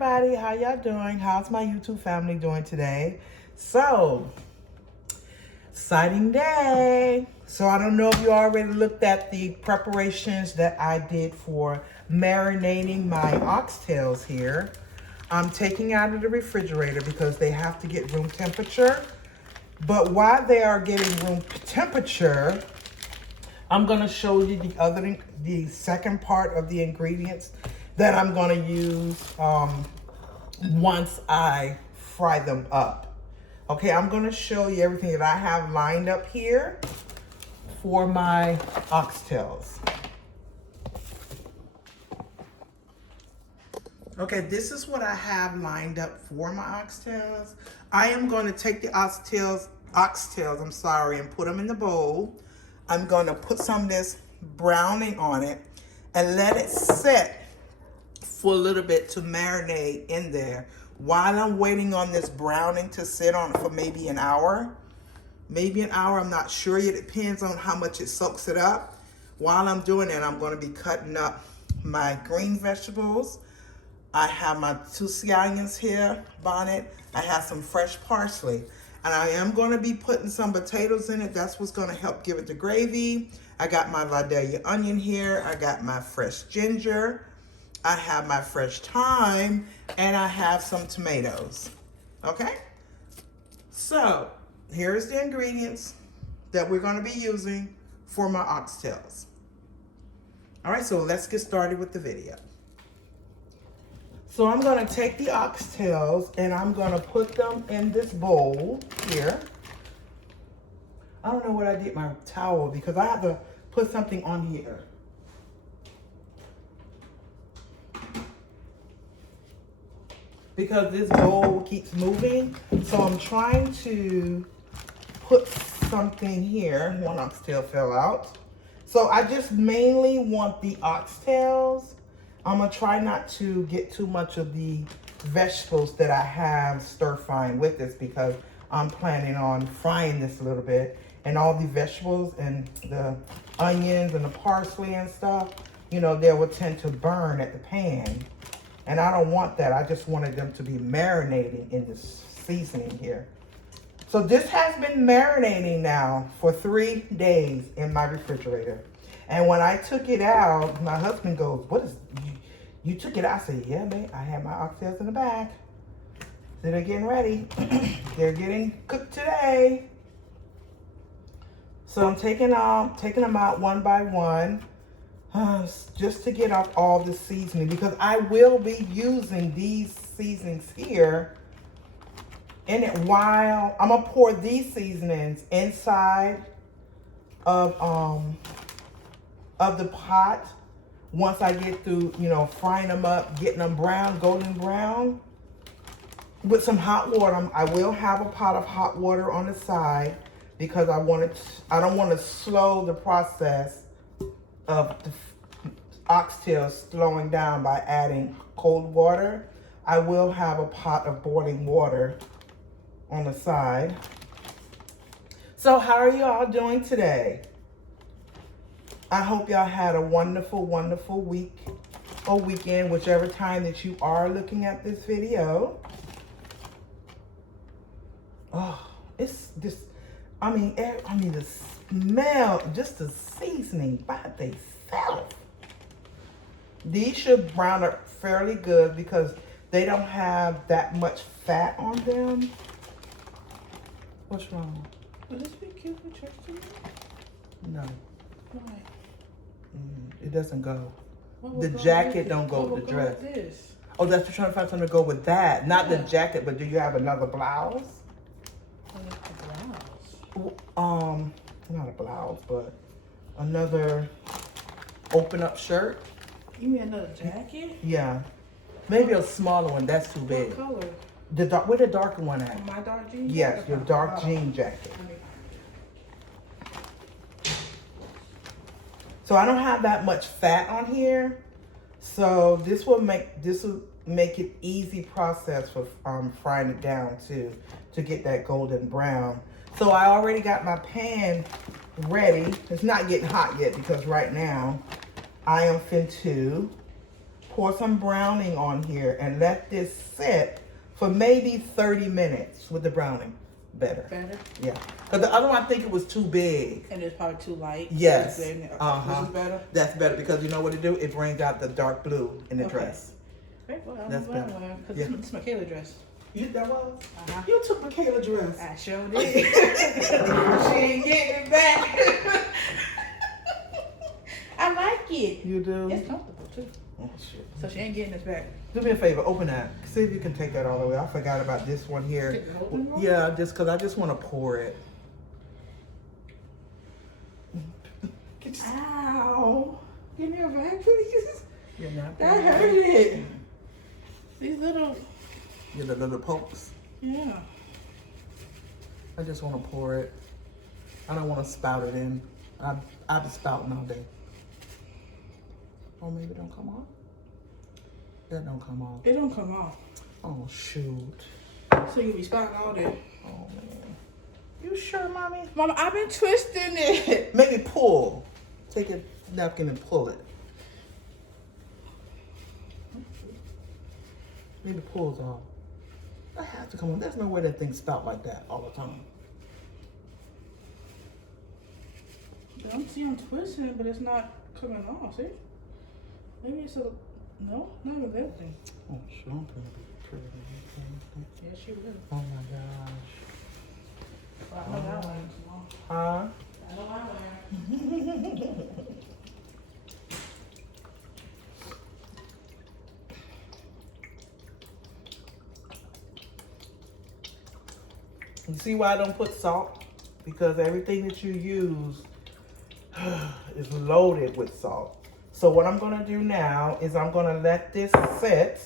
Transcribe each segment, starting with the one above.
everybody, how y'all doing? How's my YouTube family doing today? So, exciting day. So I don't know if you already looked at the preparations that I did for marinating my oxtails here. I'm taking out of the refrigerator because they have to get room temperature. But while they are getting room temperature, I'm gonna show you the second part of the ingredients that I'm gonna use once I fry them up. Okay, I'm gonna show you everything that I have lined up here for my oxtails. Okay, this is what I have lined up for my oxtails. I am gonna take the oxtails, and put them in the bowl. I'm gonna put some of this browning on it and let it set for a little bit to marinate in there while I'm waiting on this browning to sit on for maybe an hour. Maybe an hour, I'm not sure yet. It depends on how much it soaks it up. While I'm doing it, I'm going to be cutting up my green vegetables. I have my 2 scallions here, Bonnet. I have some fresh parsley. And I am going to be putting some potatoes in it. That's what's going to help give it the gravy. I got my Vidalia onion here. I got my fresh ginger. I have my fresh thyme. And I have some tomatoes. Okay? So, here's the ingredients that we're going to be using for my oxtails. All right, so let's get started with the video. So I'm going to take the oxtails and I'm going to put them in this bowl here. I don't know what I did my towel because I have to put something on here. Because this bowl keeps moving. So I'm trying to put something here. One oxtail fell out. So I just mainly want the oxtails. I'm gonna try not to get too much of the vegetables that I have stir frying with this because I'm planning on frying this a little bit. And all the vegetables and the onions and the parsley and stuff, you know, they will tend to burn at the pan. And I don't want that. I just wanted them to be marinating in this seasoning here. So this has been marinating now for 3 days in my refrigerator. And when I took it out, my husband goes, "What is, you took it out?" I said, "Yeah, man, I had my oxtails in the back. So they're getting ready. They're getting cooked today." So I'm taking them out one by one, just to get off all the seasoning, because I will be using these seasonings here in it while I'm gonna pour these seasonings inside of the pot. Once I get through, you know, frying them up, getting them brown, golden brown, with some hot water. I will have a pot of hot water on the side because I don't want to slow the process of the oxtails slowing down by adding cold water. I will have a pot of boiling water on the side. So how are y'all doing today? I hope y'all had a wonderful, wonderful week or weekend, whichever time that you are looking at this video. Oh, it's just, I mean the smell, just the seasoning by themselves. These should brown up fairly good because they don't have that much fat on them. What's wrong? Would this be cute for church tonight? No. Why? It doesn't go. The jacket don't go with the dress. This? Oh, that's you're trying to find something to go with that. Not the jacket, but do you have another blouse? I like the blouse. Not a blouse, but another open up shirt. You mean another jacket? Yeah. Maybe a smaller one. That's too big. What color? The dark, where the darker one at? My dark jean Yes, jacket? your dark jean jacket. So I don't have that much fat on here. So this will make it easy process for frying it down too, to get that golden brown. So I already got my pan ready. It's not getting hot yet because right now I am fin to pour some browning on here and let this sit for maybe 30 minutes with the browning. Better. Yeah. Because the other one, I think it was too big. And it's probably too light. Yes. This is better? That's better because you know what it do? It brings out the dark blue in the dress. Great. Well, That's better. Because this is Michaela dress. That was? You took Michaela's dress. I sure did. She ain't getting it back. I like it. You do? It's comfortable too. Oh, shit. So she ain't getting this back. Do me a favor, open that. See if you can take that all the way. I forgot about this one here. Take the whole thing off? Yeah, just because I just want to pour it. Ow. Give me a bag, please. You're not That hurt it. These little. Yeah, the little pokes. Yeah. I just want to pour it. I don't want to spout it in. I've been spouting all day. Oh, maybe it don't come off? That don't come off. It don't come off. Oh, shoot. So you be spouting all day. Oh, man. You sure, Mommy? Mama, I've been twisting it. Maybe pull. Take a napkin and pull it. Maybe it pulls off. That has to come on. There's no way that thing spout like that all the time. But I'm twisting it, but it's not coming off. See? Maybe it's a no, not even that thing. Oh, sure. I'm gonna be pretty. Yes, you will. Oh my gosh. Well, I know that one. Huh? I know that one. You see why I don't put salt? Because everything that you use is loaded with salt. So what I'm gonna do now is I'm gonna let this sit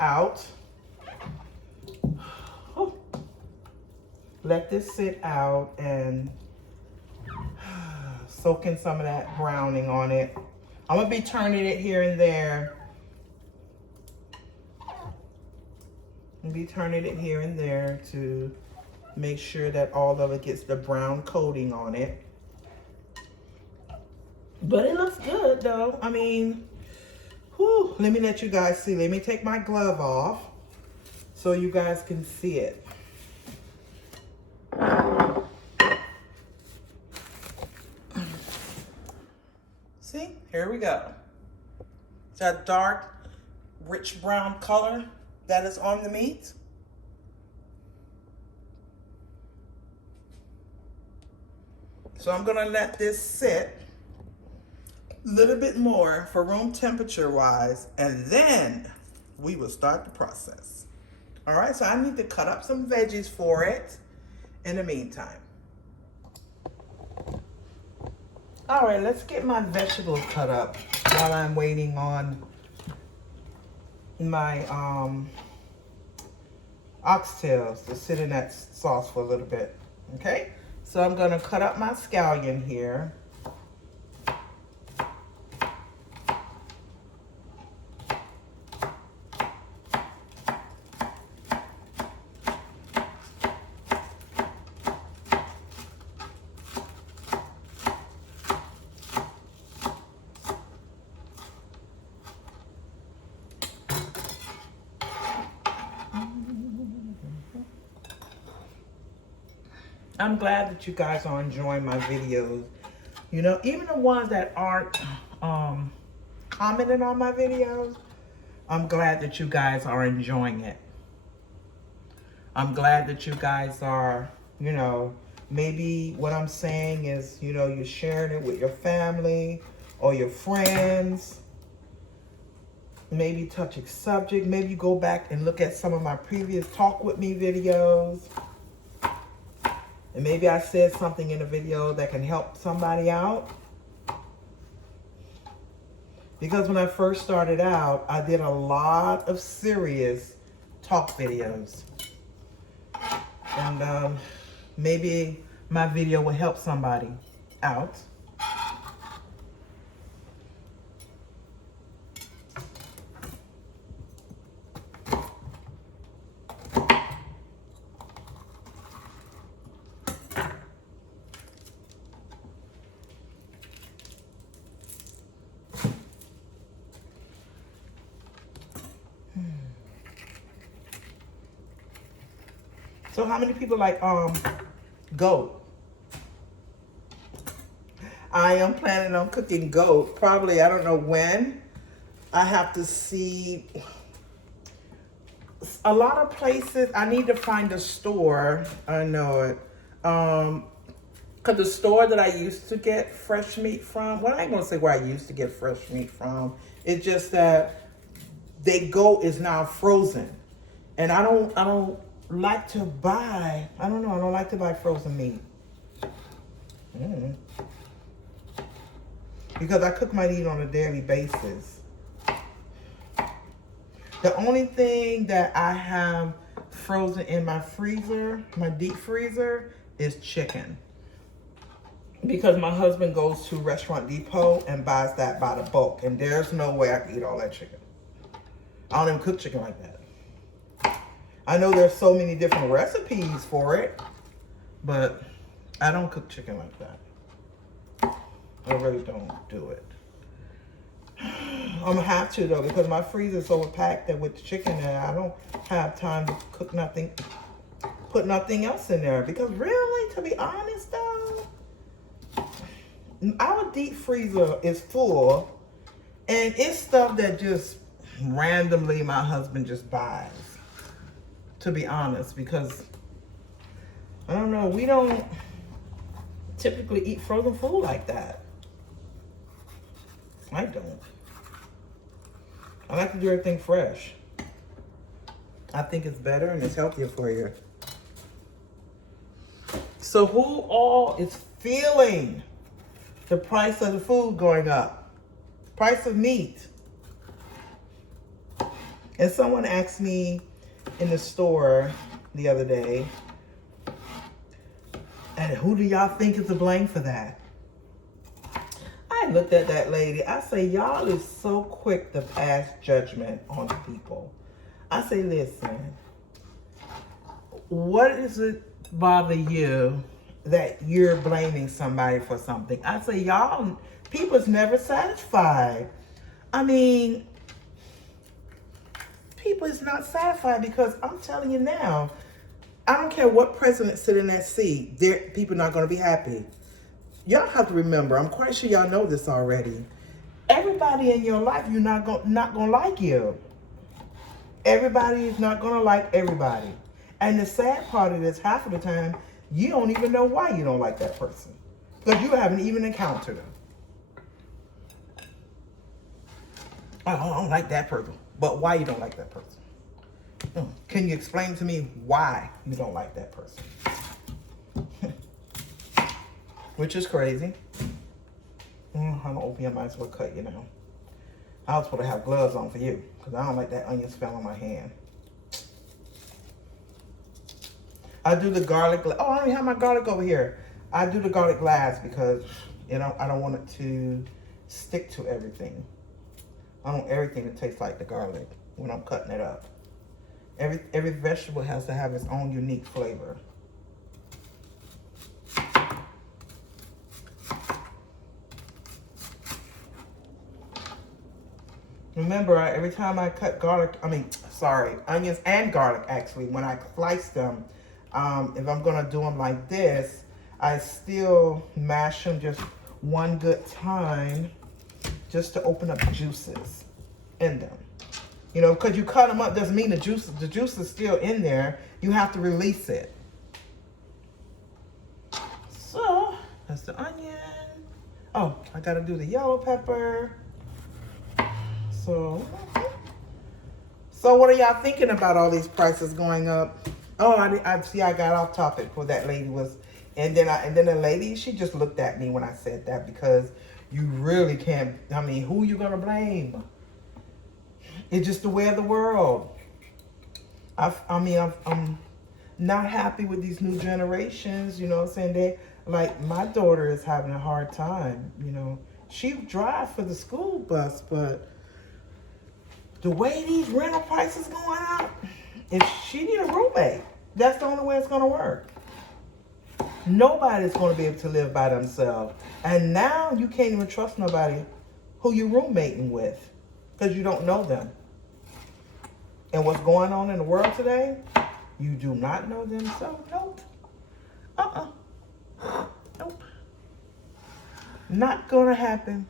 out. Let this sit out and soak in some of that browning on it. I'm gonna be turning it here and there. I'm gonna be turning it here and there to make sure that all of it gets the brown coating on it. But it looks good though. I mean, whew, let me let you guys see. Let me take my glove off so you guys can see it. See, here we go. It's that dark, rich brown color that is on the meat. So I'm gonna let this sit a little bit more for room temperature wise, and then we will start the process. All right, so I need to cut up some veggies for it in the meantime. All right, let's get my vegetables cut up while I'm waiting on my oxtails to sit in that sauce for a little bit, okay? So I'm gonna cut up my scallion here. I'm glad that you guys are enjoying my videos. You know, even the ones that aren't commenting on my videos, I'm glad that you guys are enjoying it. I'm glad that you guys are, you know, maybe what I'm saying is, you know, you're sharing it with your family or your friends. Maybe touch a subject. Maybe you go back and look at some of my previous Talk With Me videos. And maybe I said something in a video that can help somebody out. Because when I first started out, I did a lot of serious talk videos. And maybe my video will help somebody out. So how many people like goat? I am planning on cooking goat. Probably, I don't know when. I have to see. A lot of places, I need to find a store. I know it. Because the store that I used to get fresh meat from, well, I ain't going to say where I used to get fresh meat from. It's just that their goat is now frozen. And I don't like to buy, I don't know, I don't like to buy frozen meat. Because I cook my meat on a daily basis. The only thing that I have frozen in my freezer, my deep freezer, is chicken. Because my husband goes to Restaurant Depot and buys that by the bulk. And there's no way I can eat all that chicken. I don't even cook chicken like that. I know there's so many different recipes for it, but I don't cook chicken like that. I really don't do it. I'm gonna have to though, because my freezer is overpacked that with the chicken and I don't have time to cook nothing, put nothing else in there. Because really, to be honest though, our deep freezer is full and it's stuff that just randomly my husband just buys, to be honest, because I don't know, we don't typically eat frozen food like that. I don't. I like to do everything fresh. I think it's better and it's healthier for you. So who all is feeling the price of the food going up? Price of meat. And someone asked me in the store the other day, and who do y'all think is to blame for that? I looked at that lady. I say, y'all is so quick to pass judgment on people. I say, listen, what does it bother you that you're blaming somebody for something? I say, y'all, people's never satisfied. I mean, people is not satisfied because I'm telling you now, I don't care what president sit in that seat, people not going to be happy. Y'all have to remember, I'm quite sure y'all know this already. Everybody in your life, you're not gonna like you. Everybody is not gonna like everybody. And the sad part of this, half of the time, you don't even know why you don't like that person. Because you haven't even encountered them. Oh, I don't like that person. But why you don't like that person? Can you explain to me why you don't like that person? Which is crazy. I'm gonna open your, might as well cut you now. I was supposed to have gloves on for you because I don't like that onion smell on my hand. I do the garlic. Oh, I don't even have my garlic over here. I do the garlic glass because I don't want it to stick to everything. I want everything to taste like the garlic when I'm cutting it up. Every vegetable has to have its own unique flavor. Remember, every time I cut onions and garlic actually, when I slice them, if I'm gonna do them like this, I still mash them just one good time just to open up juices in them. You know, because you cut them up doesn't mean the juice is still in there. You have to release it. So, that's the onion. Oh, I gotta do the yellow pepper. So what are y'all thinking about all these prices going up? Oh, I see. I got off topic where that lady was, and then the lady, she just looked at me when I said that because you really can't. I mean, who you gonna blame? It's just the way of the world. I'm not happy with these new generations. You know what I'm saying? My daughter is having a hard time. You know, she drives for the school bus, but the way these rental prices going up, if she need a roommate, that's the only way it's going to work. Nobody's going to be able to live by themselves. And now you can't even trust nobody who you're roommating with because you don't know them. And what's going on in the world today, You do not know them, so nope. Nope. Not gonna happen.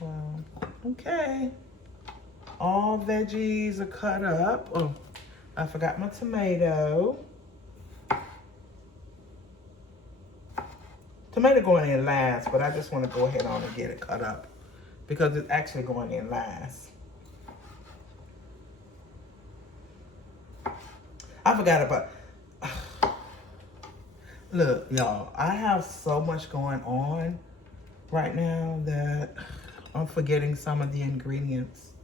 Well, okay. All veggies are cut up. Oh, I forgot my tomato. Tomato going in last, but I just want to go ahead on and get it cut up because it's actually going in last. I forgot about. Look, y'all, I have so much going on right now that I'm forgetting some of the ingredients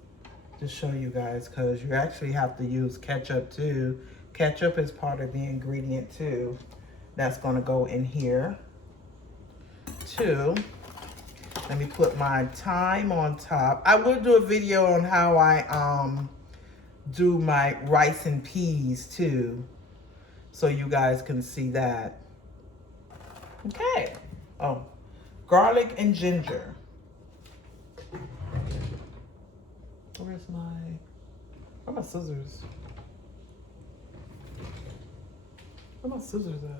to show you guys, because you actually have to use ketchup too. Ketchup is part of the ingredient too. That's gonna go in here too. Let me put my thyme on top. I will do a video on how I do my rice and peas too, so you guys can see that. Okay. Oh, garlic and ginger. Where are my scissors? Where are my scissors at?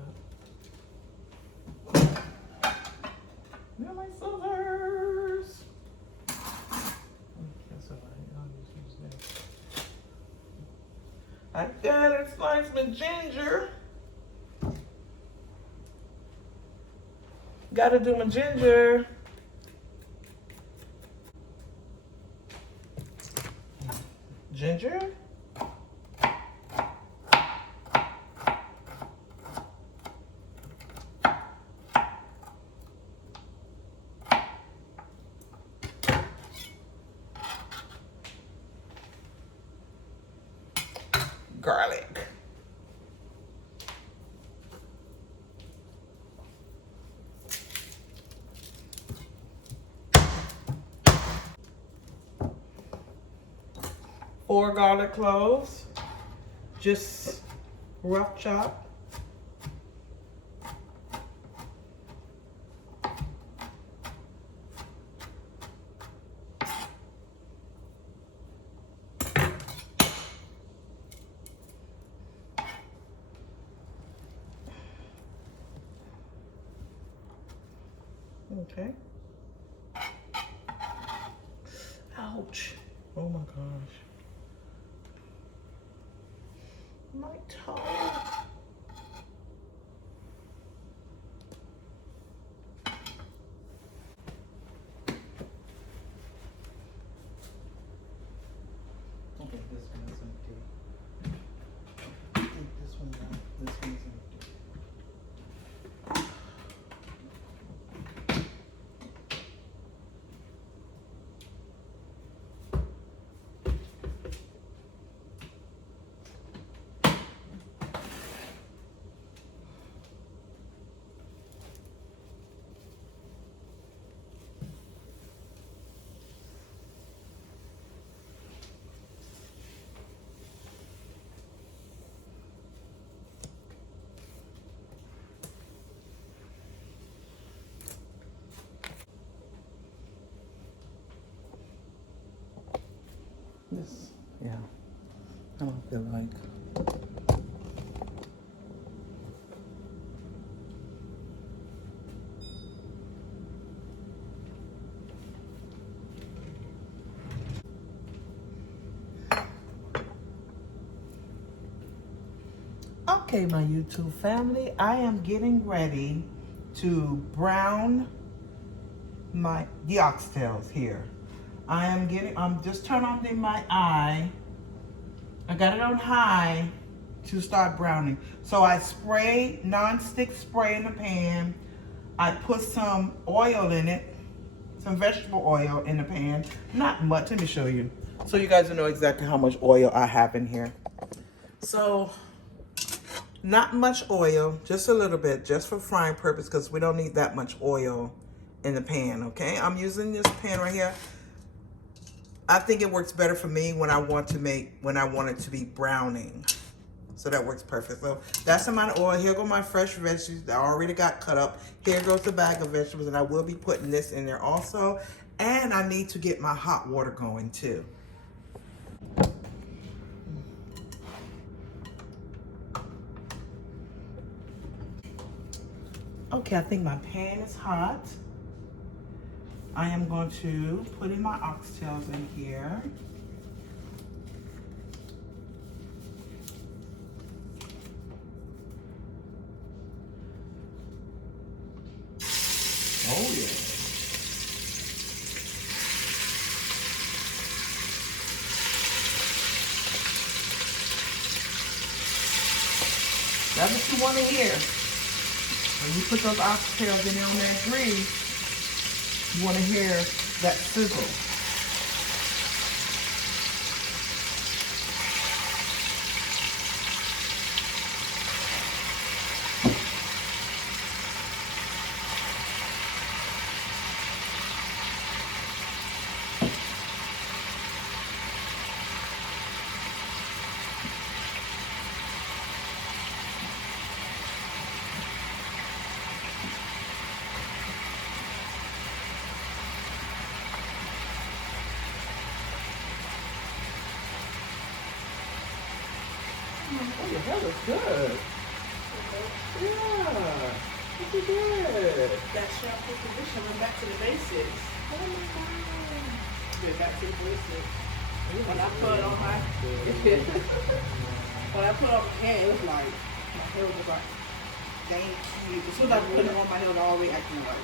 Where are my scissors? That's all right. I'll just use this. I gotta slice my ginger. Gotta do my ginger. Ginger. Garlic. Four garlic cloves, just rough chop. Okay. Ouch. Oh my gosh. My toe. Okay, this one is empty. Take this one out. This one's empty. This, yeah, I don't feel like. Okay, my YouTube family, I am getting ready to brown the oxtails here. I'm just turning on my eye. I got it on high to start browning. So I spray, non-stick spray in the pan. I put some oil in it, some vegetable oil in the pan. Not much, let me show you. So you guys will know exactly how much oil I have in here. So, not much oil, just a little bit, just for frying purpose, because we don't need that much oil in the pan, okay? I'm using this pan right here. I think it works better for me when I want it to be browning. So that works perfect. So that's the amount of oil. Here go my fresh veggies. I already got cut up. Here goes the bag of vegetables, and I will be putting this in there also. And I need to get my hot water going too. Okay, I think my pan is hot. I am going to put in my oxtails in here. Oh yeah. That's what you want to hear. When you put those oxtails in there on that grease, you want to hear that sizzle. Oh, your hair looks good. Yeah, look at that. That shampoo conditioner went back to the basics. Oh my God. Went back to the basics. When I put on my when I put on my hair, it was like my hair was like dainty. As soon as I put it on my hair, it was already acting like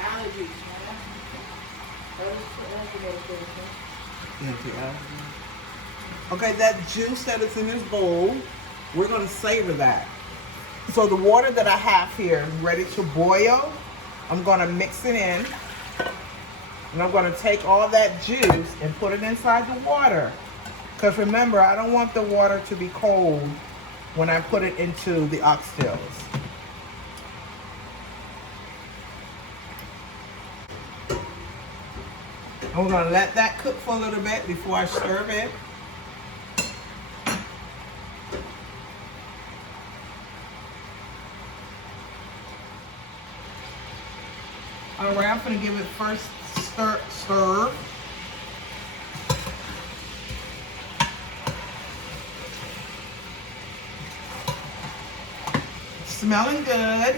allergies, man. Okay, that juice that is in this bowl, we're gonna savor that. So the water that I have here is ready to boil. I'm gonna mix it in. And I'm gonna take all that juice and put it inside the water. Because remember, I don't want the water to be cold when I put it into the oxtails. I'm gonna let that cook for a little bit before I serve it. All right, I'm gonna give it first stir. Smelling good.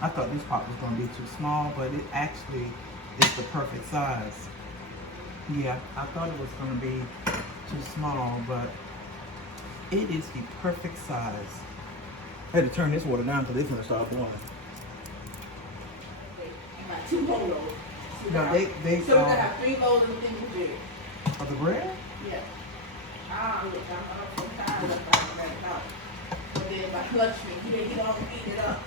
I thought this pot was going to be too small, but it actually is the perfect size. Yeah, I thought it was going to be too small, but it is the perfect size. I had to turn this water down because it's going to start boiling. I got 2 more loaves. No, they So I have 3 loaves of things to do. Of the bread? Yeah. Look, I'm tired of that now. But then my lunch meat, you don't eat it up.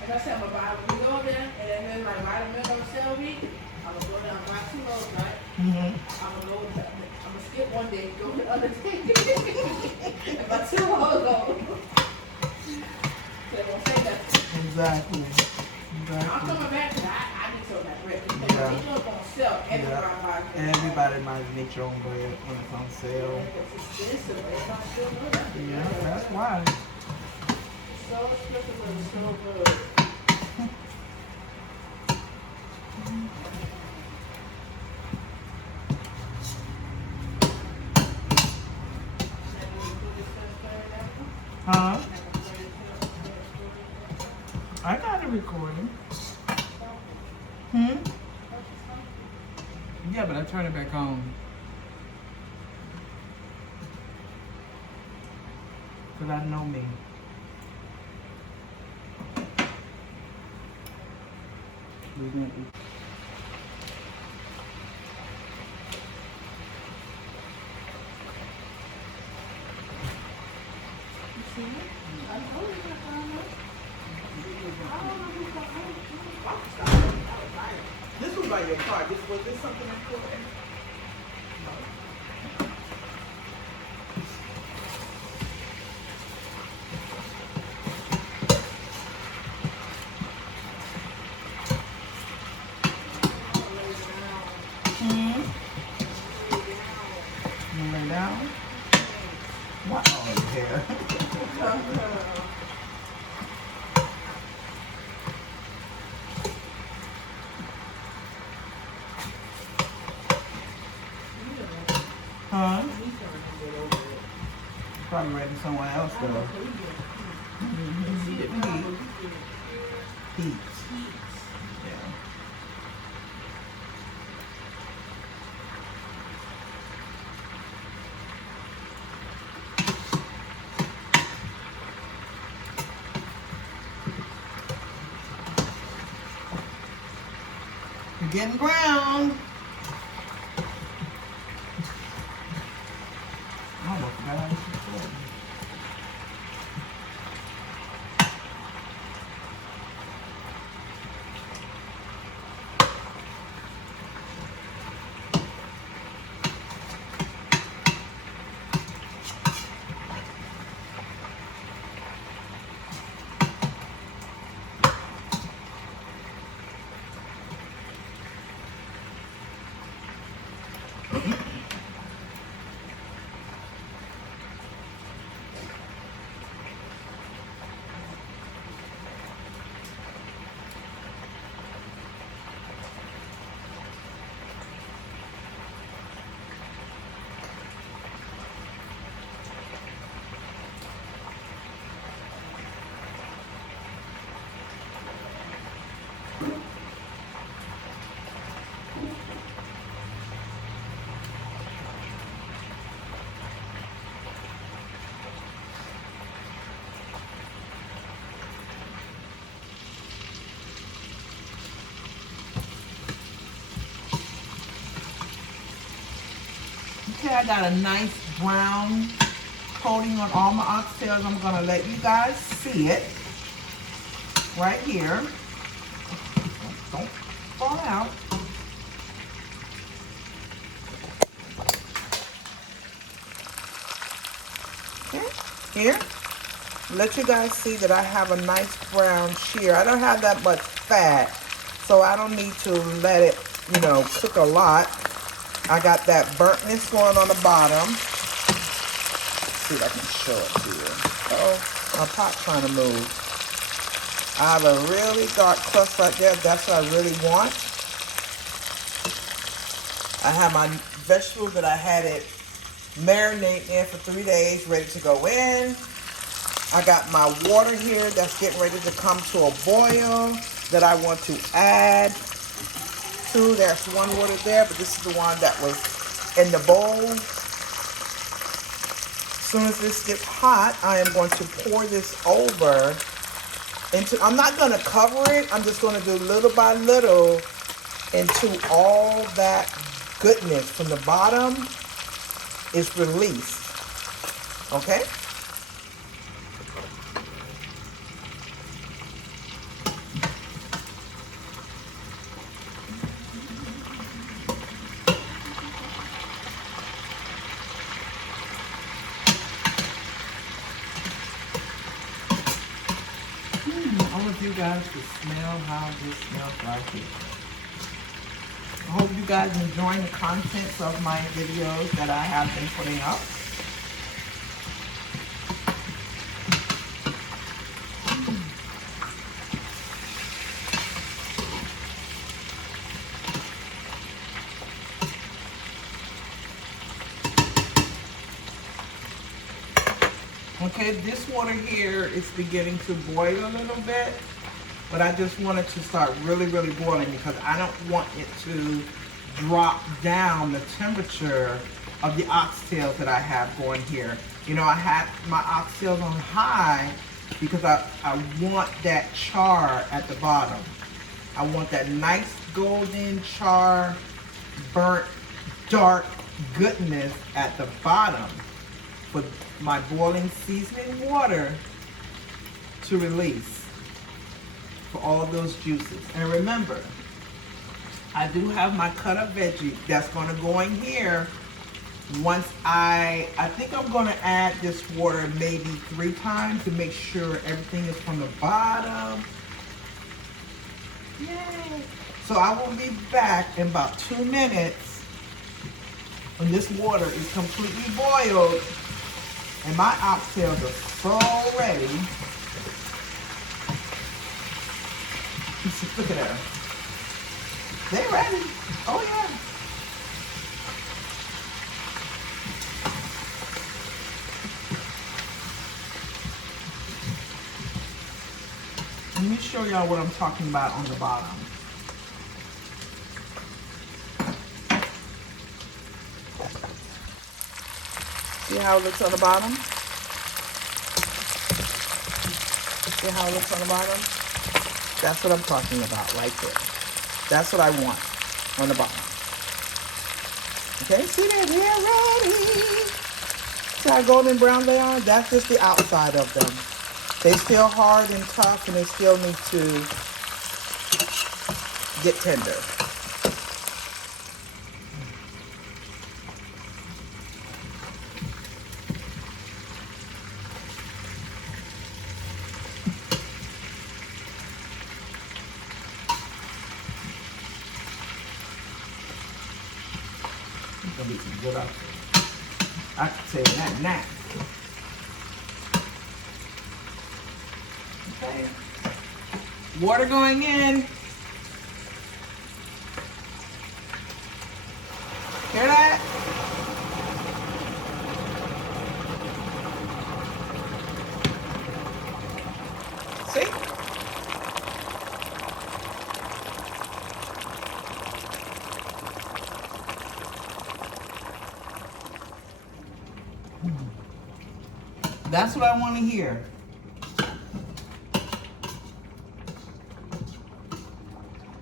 Like I said, I'm gonna buy, when we go there, and then there's like vitamin on the sale week, I'm gonna go down and buy 2 loaves, right? I'm gonna skip one day, go the other day. And buy 2 loaves. So they won't say nothing. Exactly. I'm coming back because I need some of that bread. Because Yeah. it's not gonna sell everywhere I buy bread. Everybody might make your own bread when it's on sale. It's expensive, but it's not still good. Yeah, that's why. So expensive, but it's so good. Huh? I got a recording. Yeah, but I turn it back on. Because I know me. This was by your car. Was this something important? Lay down. What on here? Huh? Probably ready somewhere else though. Heat. Yeah. You're getting brown. Oh, look at that. Okay, I got a nice brown coating on all my oxtails. I'm gonna let you guys see it right here. Don't fall out. Okay, here. Let you guys see that I have a nice brown shear. I don't have that much fat, so I don't need to let it, you know, cook a lot. I got that burntness one on the bottom. Let's see if I can show it to you. Uh-oh, my pot's trying to move. I have a really dark crust right there. That's what I really want. I have my vegetables that I had it marinate in for 3 days, ready to go in. I got my water here that's getting ready to come to a boil that I want to add to. There's one water there, but this is the one that was in the bowl. As soon as this gets hot, I am going to pour this over into, I'm not going to cover it. I'm just going to do little by little into all that goodness from the bottom is released. Okay? I want you guys to smell how this smells right here. I hope you guys enjoying the contents of my videos that I have been putting up. Okay, this water here is beginning to boil a little bit, but I just want it to start really, really boiling because I don't want it to drop down the temperature of the oxtails that I have going here. You know, I have my oxtails on high because I want that char at the bottom. I want that nice golden char, burnt, dark goodness at the bottom for my boiling seasoning water to release. for all those juices. And remember, I do have my cut up veggie that's gonna go in here once I think I'm gonna add this water maybe 3 times to make sure everything is from the bottom. Yay! So I will be back in about 2 minutes when this water is completely boiled and my oxtails are so ready. Look at that. They're ready. Oh yeah. Let me show y'all what I'm talking about on the bottom. See how it looks on the bottom? See how it looks on the bottom? That's what I'm talking about right there. That's what I want on the bottom. Okay, see that? They're ready. See how golden brown they are? That's just the outside of them. They still hard and tough and they still need to get tender. It's gonna be some good out there. I can say that now. Okay. Water going in. Hear that? See? That's what I want to hear.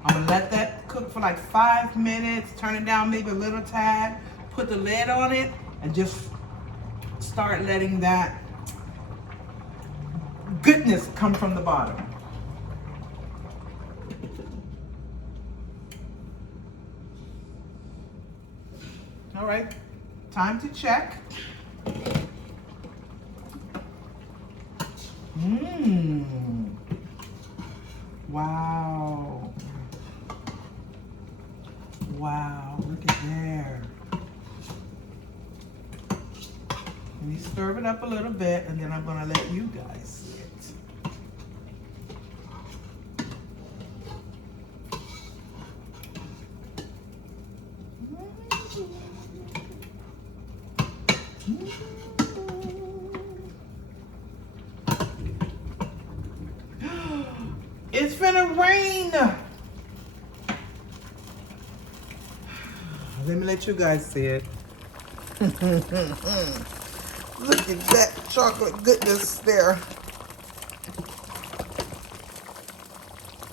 I'm gonna let that cook for like 5 minutes, turn it down maybe a little tad, put the lid on it, and just start letting that goodness come from the bottom. All right, time to check. Wow. Wow, look at there. Let me stir it up a little bit and then I'm gonna let you guys see it. It's finna rain. Let me let you guys see it. Look at that chocolate goodness there.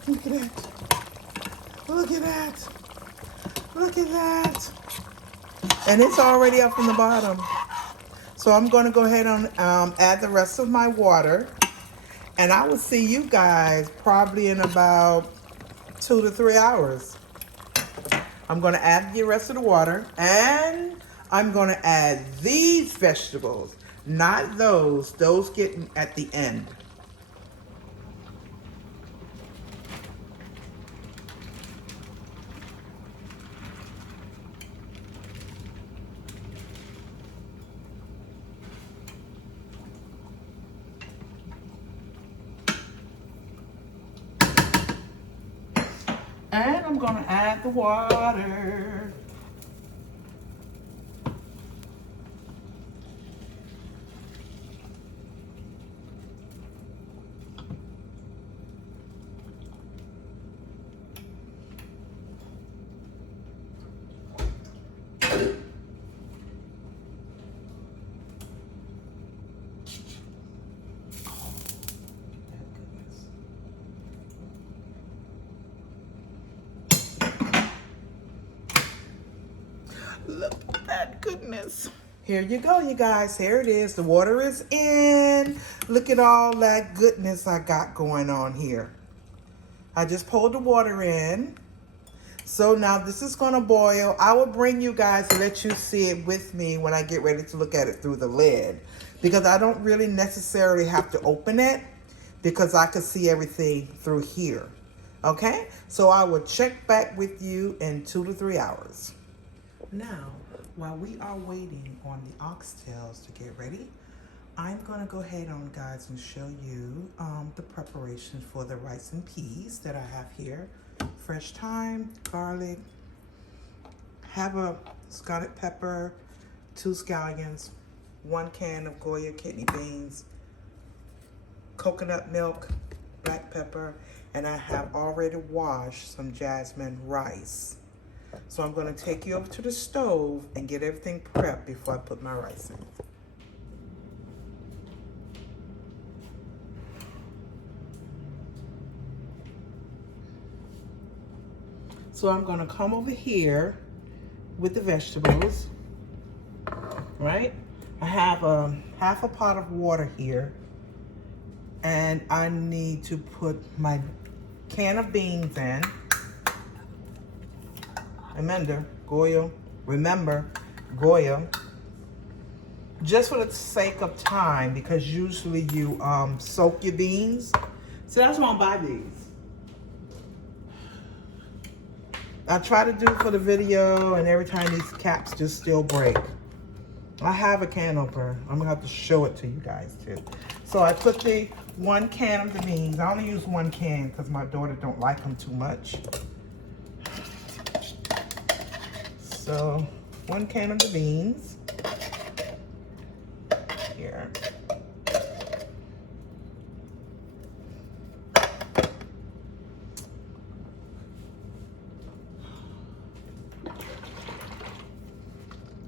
Look at that. Look at that. Look at that. And it's already up from the bottom. So I'm going to go ahead and add the rest of my water. And I will see you guys probably in about 2 to 3 hours. I'm going to add the rest of the water and I'm going to add these vegetables, not those. Those get at the end. And I'm going to add the water. Look at that goodness. Here you go, you guys. Here it is. The water is in. Look at all that goodness I got going on here. I just poured the water in. So now this is gonna boil. I will bring you guys to let you see it with me when I get ready to look at it through the lid. Because I don't really necessarily have to open it because I can see everything through here. Okay? So I will check back with you in 2 to 3 hours. Now, while we are waiting on the oxtails to get ready, I'm gonna go ahead on, guys, and show you the preparation for the rice and peas that I have here. Fresh thyme, garlic, have a scalloped pepper, 2 scallions, 1 can of Goya kidney beans, coconut milk, black pepper, and I have already washed some jasmine rice. So I'm gonna take you over to the stove and get everything prepped before I put my rice in. So I'm gonna come over here with the vegetables, right? I have half a pot of water here, and I need to put my can of beans in. Remember, Goya. Just for the sake of time, because usually you soak your beans. So that's why I buy these. I try to do it for the video, and every time these caps just still break. I have a can opener. I'm gonna have to show it to you guys too. So I put the 1 can of the beans. I only use 1 can because my daughter don't like them too much. So 1 can of the beans here.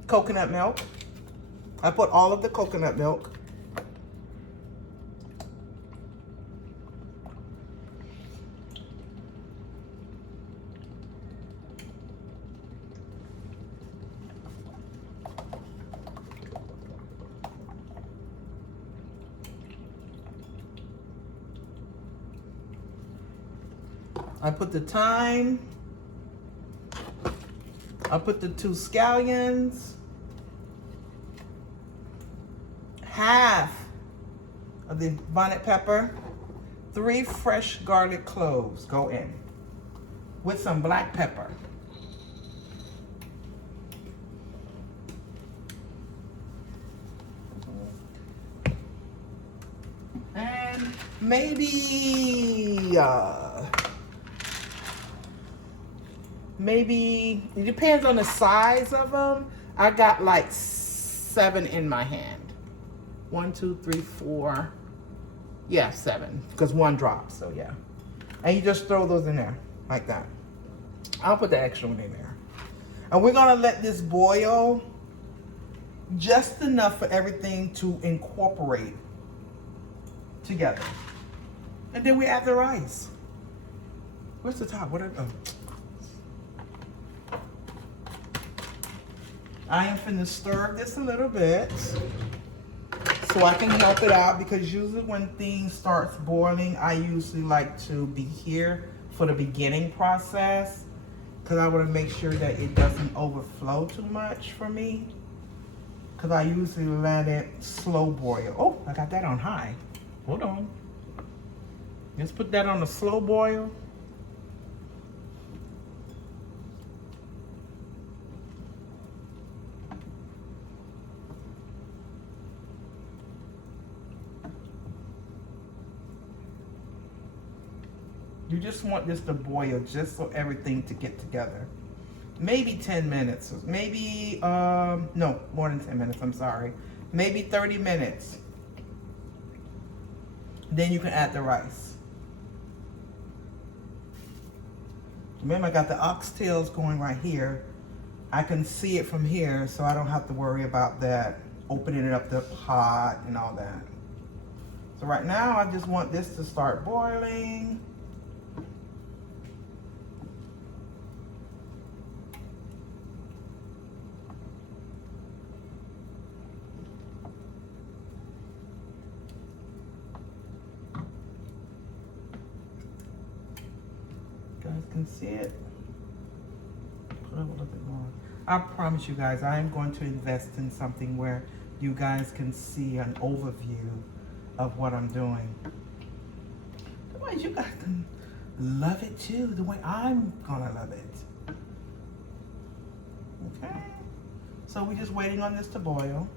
Coconut milk. I put all of the coconut milk. I put the thyme. I put the 2 scallions. Half of the bonnet pepper. 3 fresh garlic cloves go in with some black pepper. And maybe it depends on the size of them. I got like 7 in my hand. 1, 2, 3, 4. Yeah, 7, because 1 drops, so yeah. And you just throw those in there like that. I'll put the extra one in there. And we're gonna let this boil just enough for everything to incorporate together. And then we add the rice. Where's the top? I am finna stir this a little bit so I can help it out, because usually when things starts boiling, I usually like to be here for the beginning process, because I want to make sure that it doesn't overflow too much for me, because I usually let it slow boil. Oh, I got that on high. Hold on. Let's put that on a slow boil. You just want this to boil just so everything to get together. Maybe 10 minutes, maybe, no, more than 10 minutes, I'm sorry. Maybe 30 minutes. Then you can add the rice. Remember, I got the oxtails going right here. I can see it from here, so I don't have to worry about that, opening it up the pot and all that. So right now, I just want this to start boiling. see it? Put up a little bit more. I promise you guys, I am going to invest in something where you guys can see an overview of what I'm doing. Otherwise, you guys can love it too, the way I'm gonna love it. Okay, so we're just waiting on this to boil.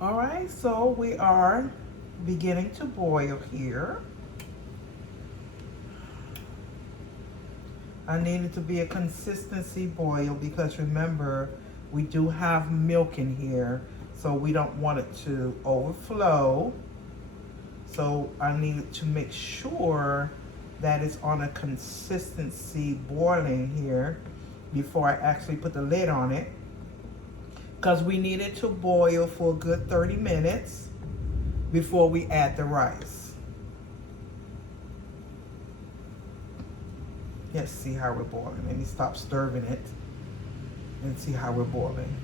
All right, so we are beginning to boil here. I need it to be a consistency boil because remember, we do have milk in here, so we don't want it to overflow. So I need to make sure that it's on a consistency boiling here before I actually put the lid on it, because we need it to boil for a good 30 minutes before we add the rice. Let's see how we're boiling. Let me stop stirring it and see how we're boiling.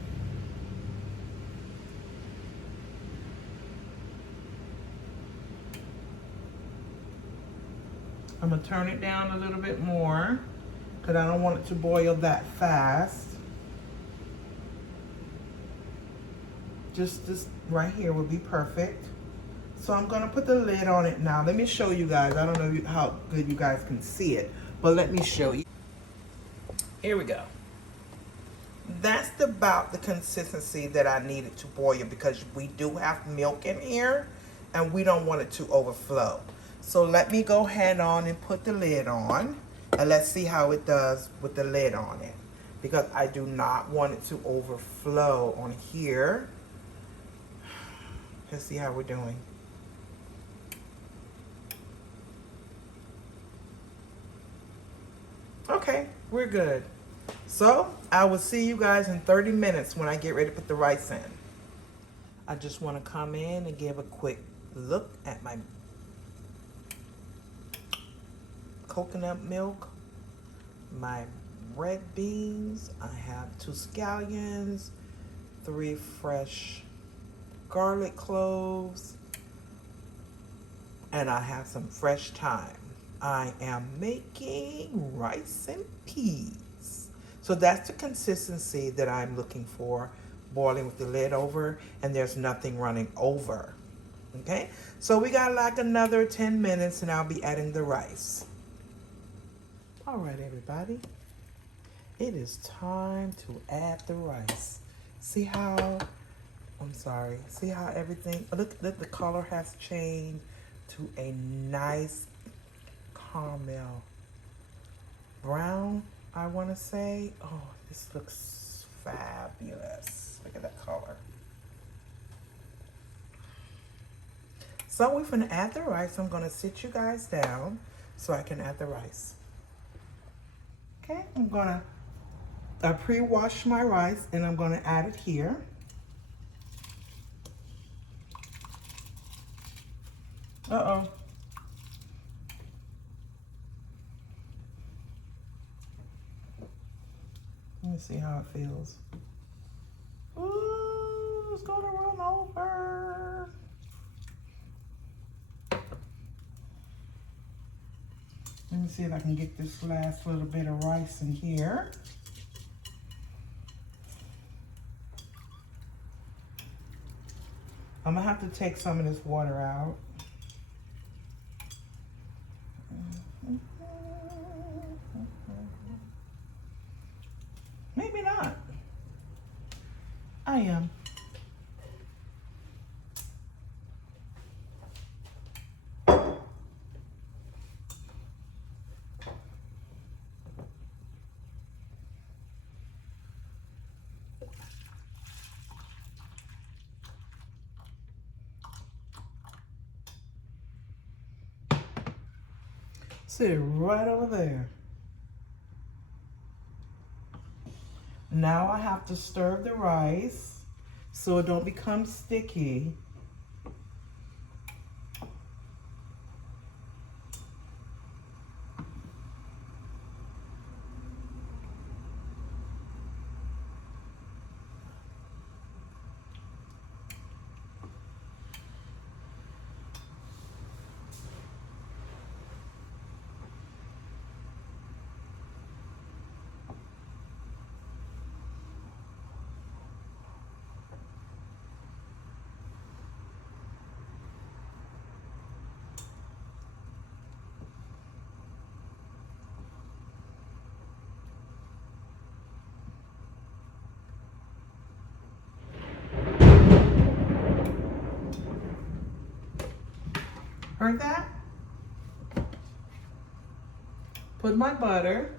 I'm gonna turn it down a little bit more because I don't want it to boil that fast. Just this right here would be perfect. So I'm gonna put the lid on it now. Let me show you guys. I don't know how good you guys can see it, but let me show you. Here we go. That's about the consistency that I needed to boil because we do have milk in here and we don't want it to overflow. So let me go ahead on and put the lid on and let's see how it does with the lid on it, because I do not want it to overflow on here. Let's see how we're doing. Okay, we're good. So I will see you guys in 30 minutes when I get ready to put the rice in. I just want to come in and give a quick look at my coconut milk, my red beans. I have 2 scallions, 3 fresh garlic cloves, and I have some fresh thyme. I am making rice and peas. So that's the consistency that I'm looking for, boiling with the lid over and there's nothing running over. Okay, so we got like another 10 minutes and I'll be adding the rice. All right, everybody, it is time to add the rice. See how, see how everything, look, the color has changed to a nice caramel brown, I want to say. Oh, this looks fabulous. Look at that color. So we're going to add the rice. I'm going to sit you guys down so I can add the rice. Okay, I pre-washed my rice and I'm going to add it here. Uh-oh. Let me see how it feels. Ooh, it's gonna run over. Let me see if I can get this last little bit of rice in here. I'm gonna have to take some of this water out. Maybe not. I am. Sit right over there. Now I have to stir the rice so it don't become sticky. Heard that? Put my butter.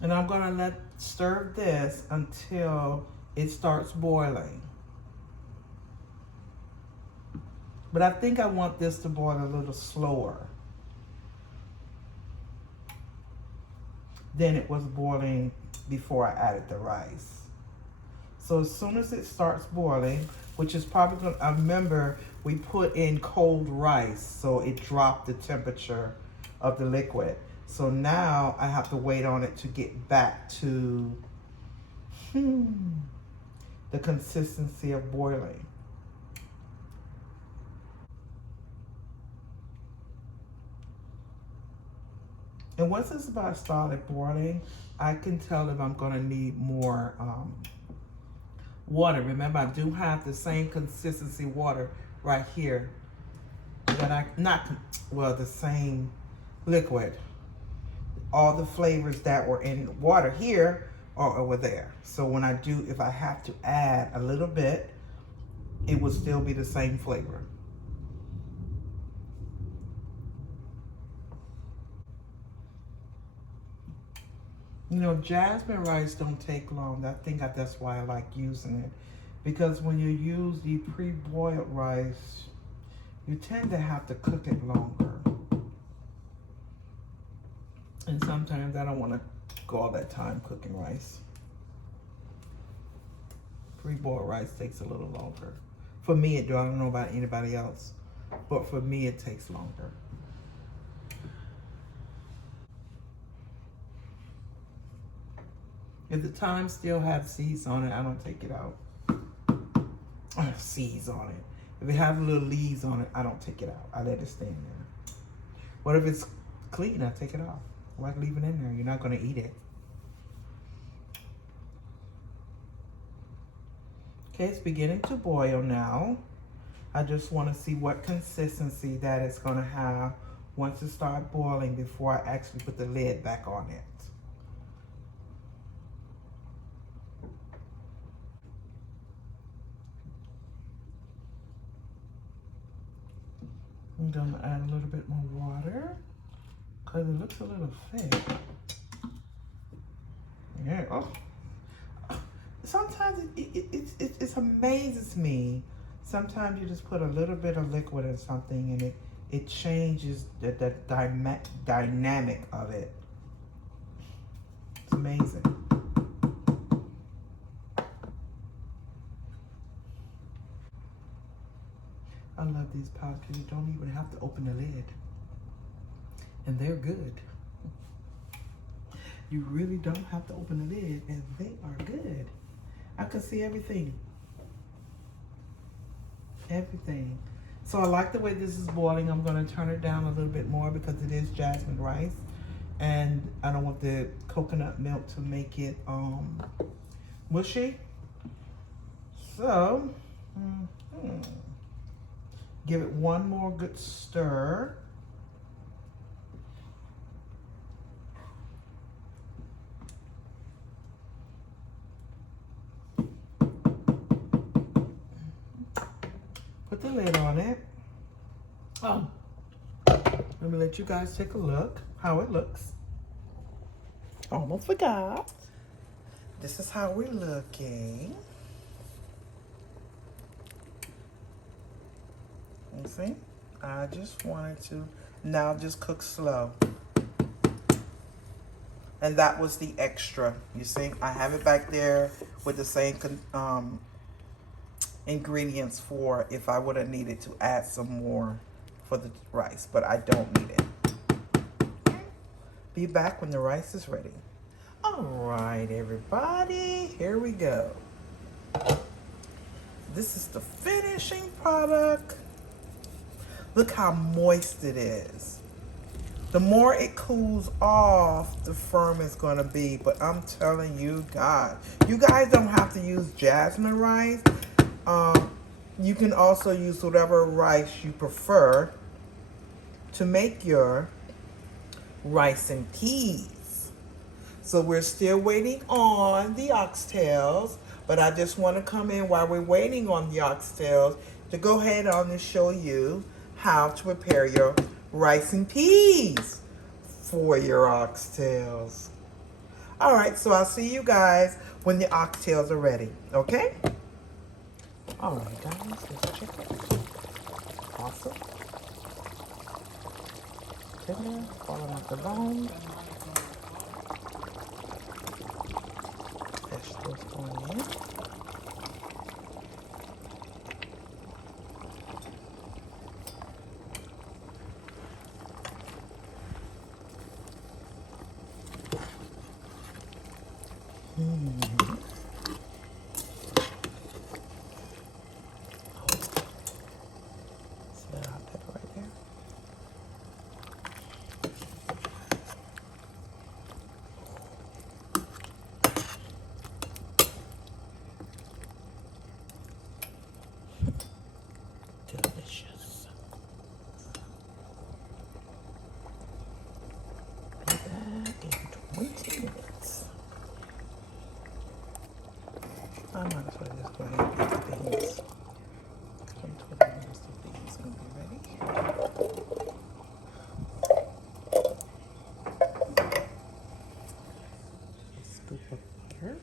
And I'm gonna stir this until it starts boiling. But I think I want this to boil a little slower than it was boiling before I added the rice. So as soon as it starts boiling, which is probably gonna, I remember we put in cold rice, so it dropped the temperature of the liquid. So now I have to wait on it to get back to the consistency of boiling. And once it's about started boiling, I can tell if I'm gonna need more water. Remember, I do have the same consistency water right here that the same liquid. All the flavors that were in water here are over there. So when I do, if I have to add a little bit, it will still be the same flavor. You know, jasmine rice don't take long. I think that's why I like using it. Because when you use the pre-boiled rice, you tend to have to cook it longer. And sometimes I don't want to go all that time cooking rice. Pre-boiled rice takes a little longer. For me, it do. I don't know about anybody else. But for me, it takes longer. If the thyme still has seeds on it, I don't take it out. I have seeds on it. If it has little leaves on it, I don't take it out. I let it stay in there. What if it's clean? I take it off. Why leave it in there? You're not going to eat it. Okay, it's beginning to boil now. I just want to see what consistency that it's going to have once it starts boiling before I actually put the lid back on it. I'm going to add a little bit more water because it looks a little thick. Yeah. Oh. Sometimes it amazes me. Sometimes you just put a little bit of liquid in something and it changes the dynamic of it. It's amazing. I love these pots because you don't even have to open the lid. And they're good. You really don't have to open the lid and they are good. I can see everything. Everything. So I like the way this is boiling. I'm going to turn it down a little bit more because it is jasmine rice. And I don't want the coconut milk to make it mushy. So, give it one more good stir. Put the lid on it. Oh, let me let you guys take a look how it looks. Almost forgot. This is how we're looking. You see? I just wanted to now just cook slow. And that was the extra. You see? I have it back there with the same ingredients for if I would have needed to add some more for the rice, but I don't need it. Be back when the rice is ready. All right, everybody, here we go. This is the finishing product. Look how moist it is. The more it cools off, the firmer it's gonna be. But I'm telling you guys, you guys don't have to use jasmine rice. You can also use whatever rice you prefer to make your rice and peas. So we're still waiting on the oxtails, but I just want to come in while we're waiting on the oxtails to go ahead on and show you how to prepare your rice and peas for your oxtails. All right, so I'll see you guys when the oxtails are ready, okay? All right, guys, let's check it. Awesome. Tender, falling off the bone. Vegetables going in. See that hot pepper right there? Delicious. Be back in 20 minutes. I might as well just go ahead and eat the beans. In 20 minutes, the beans gonna be ready. A scoop of butter.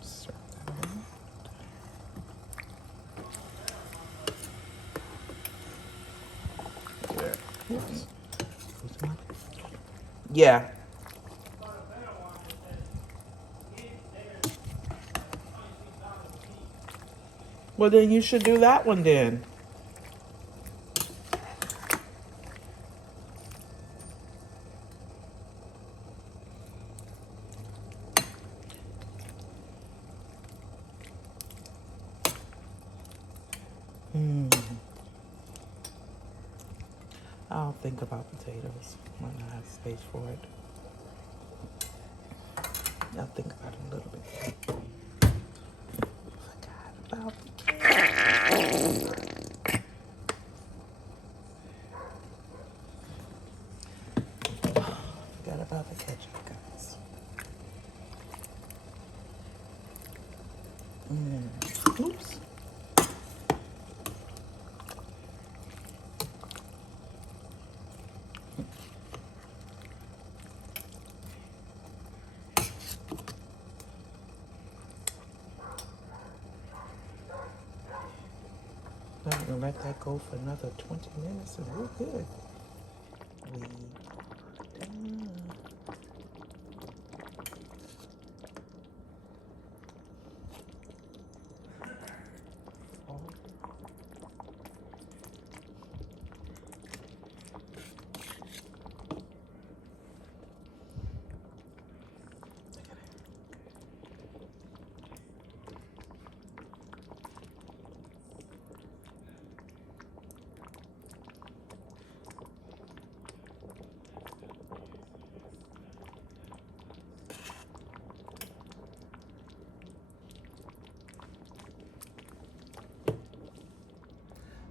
Stir that in. There. Yes. Yeah. Well, then you should do that one then. I'll think about potatoes when I have space for it. I'll think about it a little bit. Forgot about the ketchup. Forgot about the ketchup, guys. Oops. I'm gonna let that go for another 20 minutes and we're good. We are done.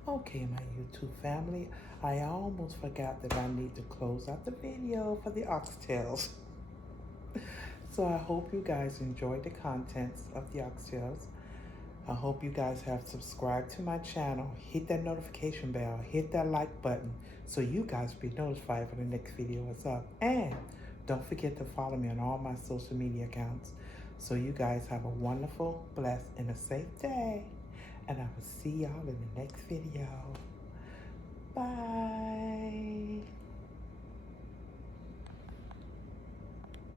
Okay, my YouTube family, I almost forgot that I need to close out the video for the oxtails. So I hope you guys enjoyed the contents of the oxtails. I hope you guys have subscribed to my channel, hit that notification bell, hit that like button so you guys will be notified when the next video is up. And don't forget to follow me on all my social media accounts. So you guys have a wonderful, blessed, and a safe day. And I will see y'all in the next video. Bye.